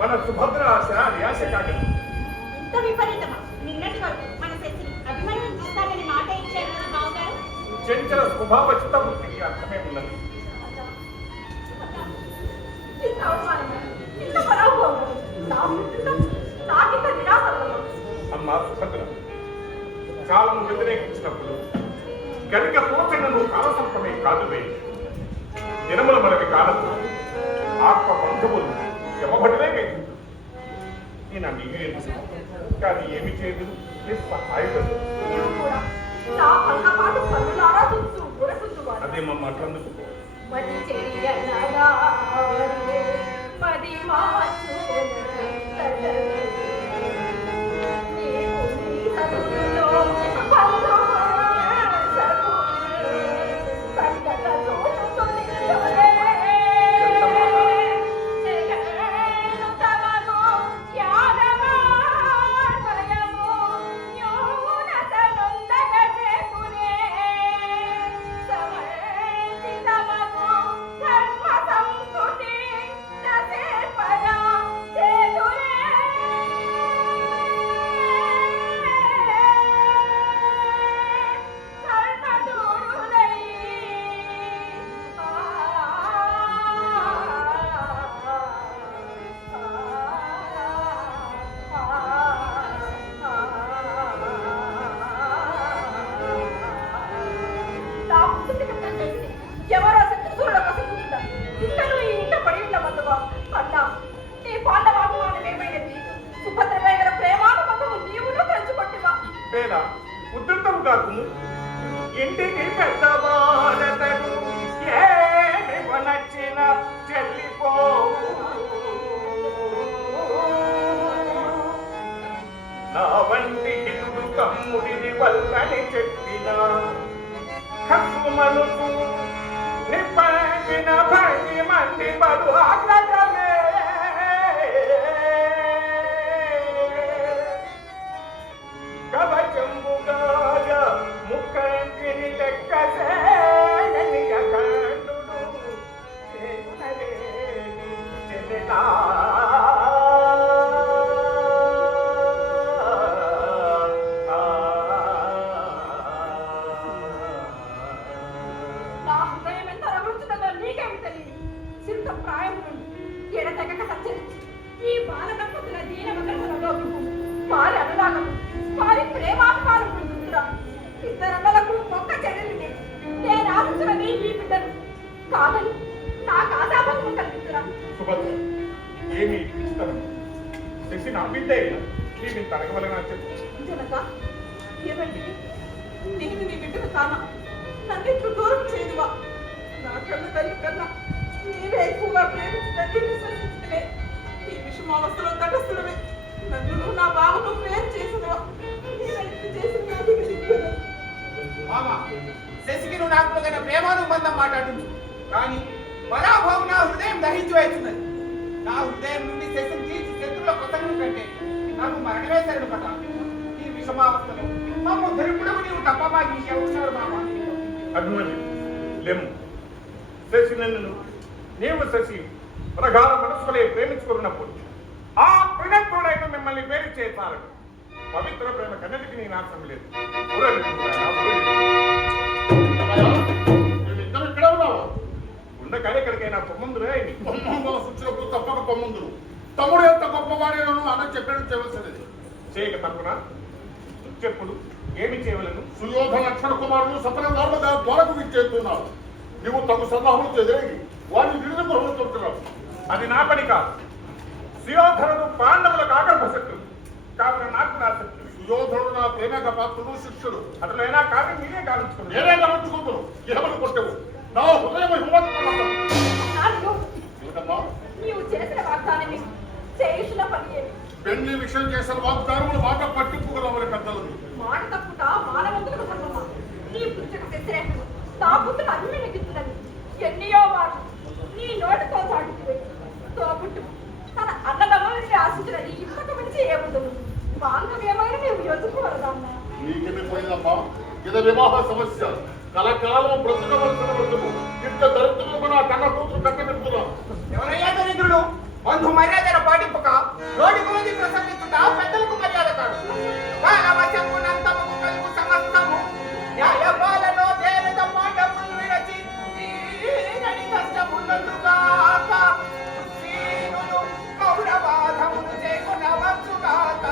మన సుభద్ర ఆశ నిరాశ కాగలదు. ఇంత విపరీతమా? నిన్నటి వరకు మన శక్తిని అభిమన్యుని చూస్తానని మాట ఇచ్చారు కదా బావగారు. చెంచల స్వభావ చిత్తవృత్తికి అర్థమే ఉన్నది. ఇంత అవమానమా? ఇంత పరాభవమా? నాకింత నిరాశమా? అమ్మా సుభద్ర, కాలం వ్యతిరేకించినప్పుడు కనుక పోచనను కాలసంపమే కాదు వేయి. దినముల మనవి కాలము ఆత్మ బంధువులు యమభటులే వేయి. నేను అంగీకరించు, కానీ ఏమి చేయదు సహాయం. అదే మా మాట్లాడుకు ఉద్ధృతం కాకు. ఇంటికి పెద్దవాడతడు ఏమి నచ్చిన చెల్లిపో. నా వంటి హితుడు తమ్ముడిని వల్లని చెప్పిన కసుమనుకు నిప్పంగిన భంగి మండి బడు ఆగ్రహమే. కవచంబుగాగ ముఖంగిని లెక్కసేయని అఖండుడు చేయునలేని చెల్లెలా. నా హృదయం ఎంత రగులుతున్నదో నీకేమి తెలియదు. సింత ప్రాయం నుండి ఎడతెగక సంచరించి ఈ బాల దంపతుల దీనమగలను వారి అనురాగం, వారి ప్రేమాభిమానం పొందుతున్నా. ఇద్దరన్నలకు ఒక్క చెల్లెలిని నేను ఆశించినది ఈ బిడ్డను కాదని నాకు ఆశాభంగం కల్పిస్తున్నా. సుభద్ర, ఏమి ఇష్టం చేసి నా బిడ్డ నీకు తరగవలన చెప్పు. జనక ఏమంటే నేను నీ బిడ్డను కానా? నన్నిట్లు దూరం చేయదువా? నా కన్ను తల్లి కన్నా నీవే ఎక్కువగా ప్రేమించినట్టు విశ్వసించలే. ఈ విషమావస్థలో తటస్థులమే నన్ను నా బావను ప్రేమ చేసినవా? శశికి నువ్వు నాకు గల ప్రేమానుబంధం మాట్లాడుతుంది, కానీ పరాభవం నా హృదయం దహించి వేస్తున్నది. నా హృదయం నుండి శశిని తీర్చి శత్రుల కొత్తను కంటే నాకు మరణమే సరడు పట. ఈ విషమావస్థలో మమ్మ ధరిపుడము నీవు తప్పమా గీసేవున్నారు మామ. అభిమన్యు లెమ్ము. శశి నన్ను నీవు శశి ప్రగాఢ మనస్సులే ప్రేమించుకున్నప్పుడు ఆ ప్రణతుడైన మిమ్మల్ని పేరు చేస్తాను. పవిత్ర ప్రేమ కన్నటికి నీ నాశనం లేదు. ఉన్న కడెక్కడికైనా పొమ్మందురే వచ్చినప్పుడు తప్పక పొమ్మందురు. తమ్ముడు ఎంత గొప్పవాడేనో అన్న చెప్పాడు చేయవలసినది. చేయక తప్పున చెప్పుడు ఏమి చేయవలను? సుయోధన లక్షణ కుమారుడు సఫలంగా ద్వారకు విచ్చేస్తున్నావు. నువ్వు తమ సన్నాహులు చెదిరేగి వారిని విడుదల ప్రవర్తిస్తున్నావు. అది నా పని కాదు. సుయోధనుడు పాండవులకు ఆగర్భ శత్రుడు కావున నాకు నా శత్రుడు. సుయోధనుడు నా ప్రేమక పాత్రుడు శిష్యుడు. అట్లైనా కానీ మీరే గావించుకున్నారు. నేనే గమనించుకుంటున్నావు. ఏమని కొట్టేవు? నా హృదయం నీవు చేసిన వాగ్దానం చేసిన పని పెళ్లి విషయం చేసిన వాగ్దానములు మాట పట్టింపుకున్నామని పెద్దలు. మాట తప్పుట మానవంతులకు ధర్మమా? నీ పుస్తక వ్యతిరేకము నా పుస్తక అభిమన్యుతున్నది. ఎన్నియో మాటలు నీ నోటితో చాటుతుంది. తోబుట్టు తన అన్నదమ్ములని ఆశించినది ఇంతకు మించి ఏముండదు. బాంధవ్యమైన నీవు యోచించవలదమ్మా. నీకేమిపోయిందమ్మా? ఇది వివాహ సమస్య. కలకాలం బ్రతకవలసిన బ్రతుకు. ఇంత దరిద్రులకు నా కన్న కూతురు కట్టబెడుతున్నాం. ఎవరయ్యా దరిద్రుడు? బంధు మర్యాదల పాటింపక నోటి గురించి ప్రసంగించుట పెద్దలకు మర్యాద కాదు. కాలవశమునంతము కలుగు సమస్తము న్యాయపాలలో దేవత పాఠములు విరచి ఈనడి కష్టములందుగాక శ్రీనులు కౌరవాధములు చేకొనవచ్చుగాక.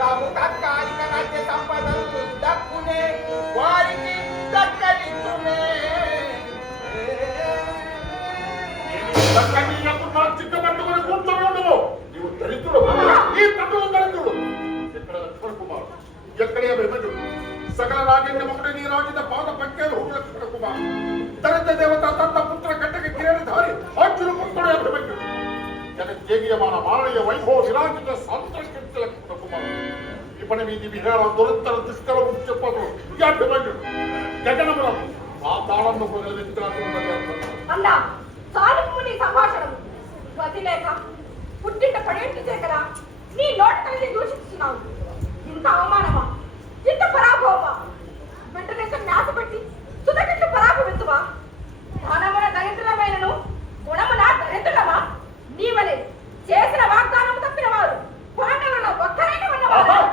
తాము తాత్కాలిక రాజ్య సంపదలు దక్కునే వారికి దక్కనిస్తుమే. చిక్కబట్టుకుని కూర్చోడు. నీవు దరిద్రుడు, ఈ తండ్రులు దరిద్రుడు. ఎక్కడ లక్ష్మణ కుమారుడు, ఎక్కడే అభిమన్యుడు, సకల రాజ్యంగముడి నీ రాజిత పాద పక్కేరు లక్ష్మణ కుమారుడు. దరిద్ర దేవత దత్తపుత్ర కట్టకి కిరీటధారి అర్జున పుత్రుడు అభిమన్యుడు. జగజ్జేగీయమాన మానవీయ వైభవ విరాజిత సంతృష్టి లక్ష్మణ కుమారుడు. ఇప్పటి వీధి విహార దురంతర దుష్కర చెప్పదు ఈ అభిమన్యుడు. జగనములం ఆ తాళంలో అన్నా సాలిపుని సంభాషణం వదిలేక పుట్టింట పడేంటి చేకరా నీ నోటి కలిసి దూషిస్తున్నావు. ఇంత అవమానమా, ఇంత పరాభవమా? వెంటనే న్యాస పెట్టి సుధకిట్టు పరాభవించువా? ధనమున దరిద్రమైనను గుణమున దరిద్రమా? నీవలే చేసిన వాగ్దానం తప్పిన వారు పాండవులలో ఒక్కరైనా ఉన్నవారు.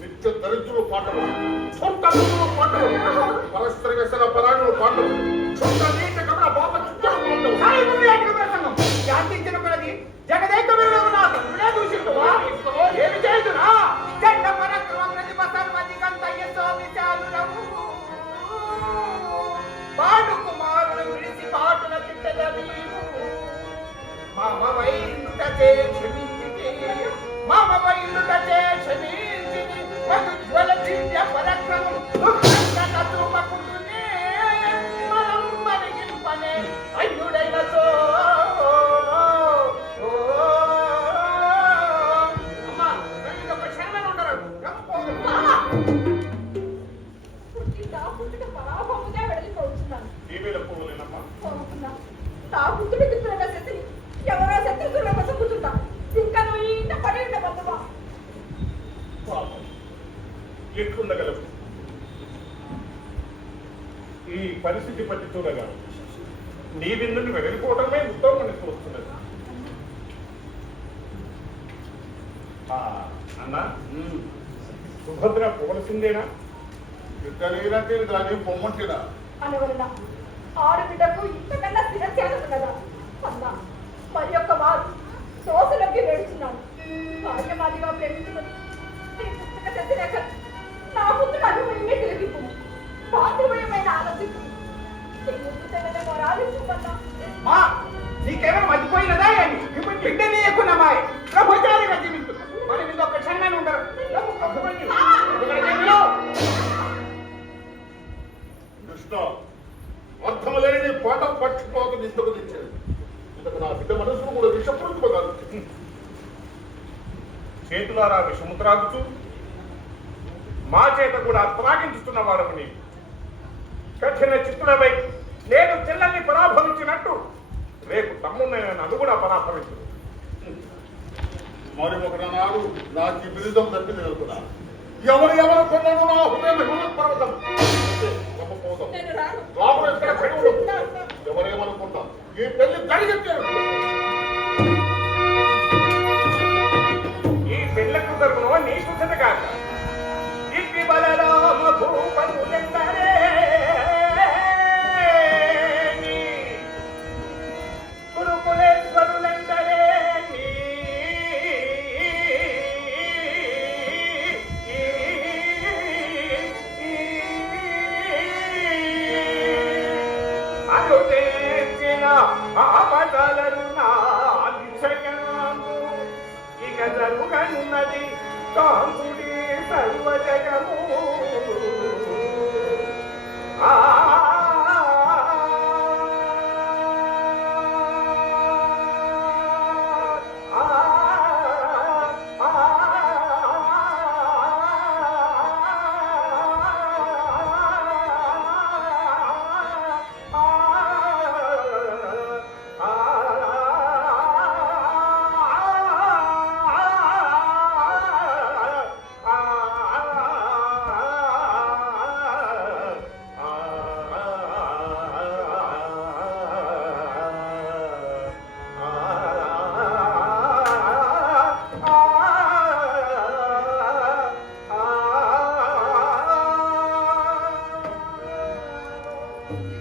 నిత్య దరిద్రులు పాండవులు, సొంత పాండవులు, పరస్పర వ్యసన పరాణులు పాండవులు, సొంత నీట కమల పాప చుట్టూ పాండవులు. శాంతించిన కొలది జగదేకమైన దూషిస్తువా? ఏమి చేయుదునా? జెండ పరక్రమ ప్రతిభ సర్వధికంత యశోవిశాలురము. పాండు కుమారుడు విడిచి పాటుల తిట్టదవి మామ వైందుటచే క్షమించితి, మామ వైందుటచే క్షమించితి. మధుజ్వల దివ్య పరక్రమం చూపకుండునే మనం మరిగింపనే అయ్యుడైనతో. పుట్టిన పరాభవముగా వెళ్ళిపోతున్నాను. ఏమేలపోలేనమ్మా? నా పుత్రుడి మిత్రుల శక్తిని ఎవరో శత్రువుల కోసం కూర్చుంటా. ఇంకా నువ్వు ఇంత పడి ఉండబోతువా? ఎట్లుండగలవు? ఈ పరిస్థితి పట్టి చూడగా నీ విందుని వెళ్ళిపోవటమే ఉత్తమని చూస్తున్నది. అన్నా, సుభద్ర పోవలసిందేనా? తెలియనంటే దాన్ని పొమ్మంటినా అనవలన ఆడబిడ్డకు ఇంతకన్నా స్థిరచేరుతున్నదా? అన్నా, మరి యొక్క వారు దోశలోకి వేడుచున్నాను. భార్యమాదిగా ప్రేమించుకుని నీ పుస్తక చదివాక నా పుత్రుడు అభిమన్యుని తిరిగిపు పాత్రమయమైన ఆలోచించు. నీ ముందు తెగదమో రాలించుకున్నా. మా నీకేమో మర్చిపోయినదా అని బిడ్డని ఎక్కున్నమాయ ప్రభుత్వాలుగా జీవిస్తు మరి మీద ఒక క్షణమైన ఉండరు. కృష్ణ, అర్థం లేని పాఠం పట్టుకోక నిందకు తెచ్చాడు. ఇంతకు నా బిడ్డ మనసును కూడా విషపూరితమగాను. చేతులారా విషము త్రాగుతూ మా చేత కూడా త్రాగించుతున్న వాడము నీవు. కఠిన చిత్తులపై నేను చెల్లెల్ని పరాభవించినట్టు రేపు తమ్ముడైన నన్ను కూడా పరాభవించు. మరి ఒకనాడు నాకు ఈ బిరుదం తప్పి తెలుపునా. ఎవరు కొన్నాను నా హృదయం పర్వతం నేను రాను. రాముడు ఎక్కడ చెడు ఎవరేమనుకుంటాం ఈ పెళ్లి జరిగించారు. ఈ పెళ్లకు తరపున నీ శుద్ధత కాక ఇట్టి బలరామ భూపతులెందరే కురుకులేశ్వరులెందరే అనుదేశిన ఆపదలను నా అతిశయము ఇక జరుగనున్నది కాంతుడి సర్వజగము.